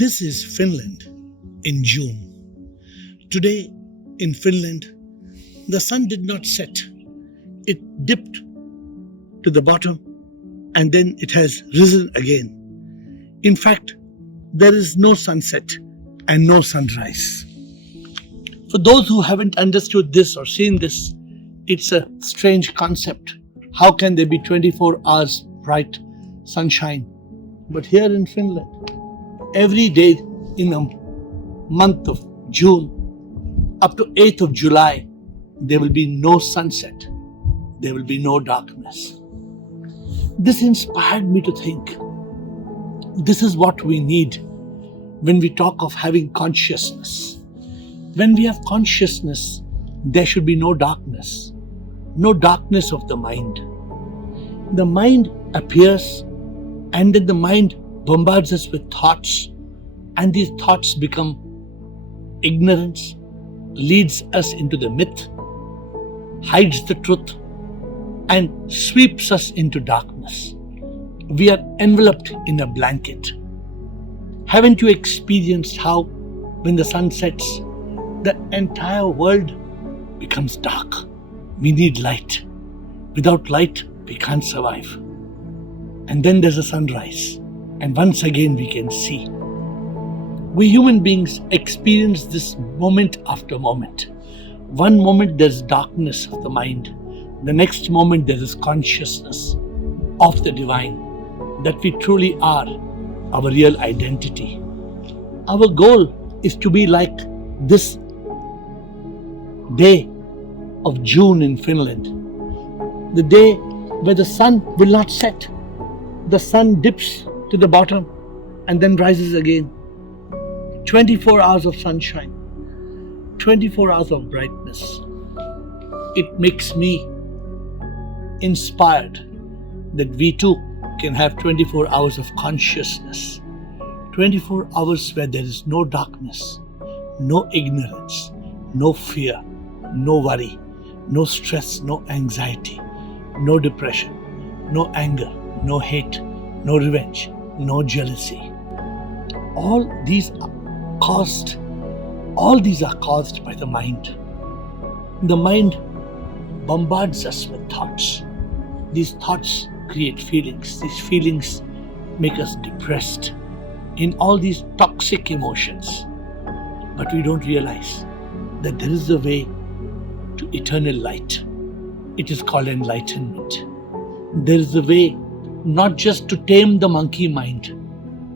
This is Finland in June. Today in Finland, the sun did not set. It dipped to the bottom and then it has risen again. In fact, there is no sunset and no sunrise. For those who haven't understood this or seen this, it's a strange concept. How can there be 24 hours bright sunshine? But here in Finland, every day in a month of June up to 8th of July, there will be no sunset. There will be no darkness. This inspired me to think, this is what we need when we talk of having consciousness. When we have consciousness, there should be no darkness of the mind. The mind appears and then the mind bombards us with thoughts, and these thoughts become ignorance, leads us into the myth, hides the truth, and sweeps us into darkness. We are enveloped in a blanket. Haven't you experienced how when the sun sets, the entire world becomes dark? We need light. Without light, we can't survive. And then there's a sunrise, and once again we can see. We human beings experience this moment after moment. One moment there's darkness of the mind. The next moment there is consciousness of the divine, that we truly are our real identity. Our goal is to be like this day of June in Finland, the day where the sun will not set. The sun dips to the bottom and then rises again. 24 hours of sunshine, 24 hours of brightness. It makes me inspired that we too can have 24 hours of consciousness. 24 hours where there is no darkness, no ignorance, no fear, no worry, no stress, no anxiety, no depression, no anger, no hate, no revenge, no jealousy. All these are caused by the mind. The mind bombards us with thoughts. These thoughts create feelings. These feelings make us depressed in all these toxic emotions. But we don't realize that there is a way to eternal light. It is called enlightenment. There is a way not just to tame the monkey mind,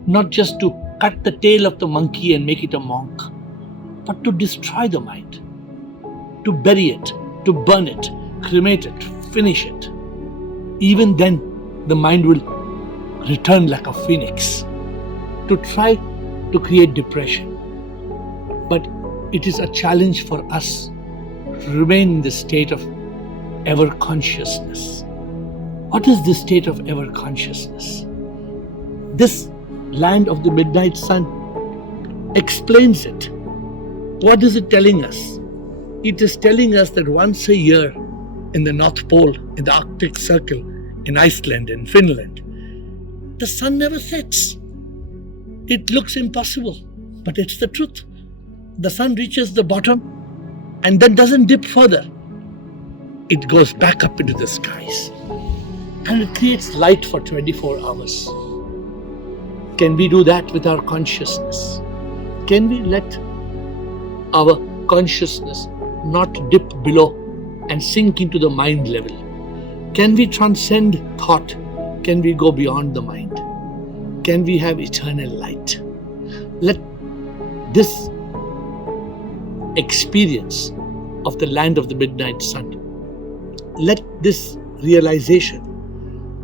not just to cut the tail of the monkey and make it a monk, but to destroy the mind, to bury it, to burn it, cremate it, finish it. Even then, the mind will return like a phoenix to try to create depression. But it is a challenge for us to remain in the state of ever consciousness. What is this state of ever consciousness? This land of the midnight sun explains it. What is it telling us? It is telling us that once a year in the North Pole, in the Arctic Circle, in Iceland, in Finland, the sun never sets. It looks impossible, but it's the truth. The sun reaches the bottom and then doesn't dip further. It goes back up into the skies and it creates light for 24 hours. Can we do that with our consciousness? Can we let our consciousness not dip below and sink into the mind level? Can we transcend thought? Can we go beyond the mind? Can we have eternal light? Let this experience of the land of the midnight sun, let this realization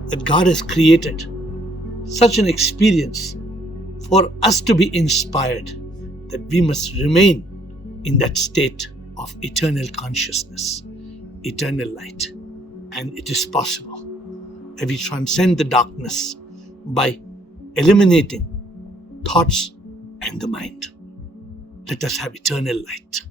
that God has created such an experience for us to be inspired that we must remain in that state of eternal consciousness, eternal light. And it is possible that we transcend the darkness by eliminating thoughts and the mind. Let us have eternal light.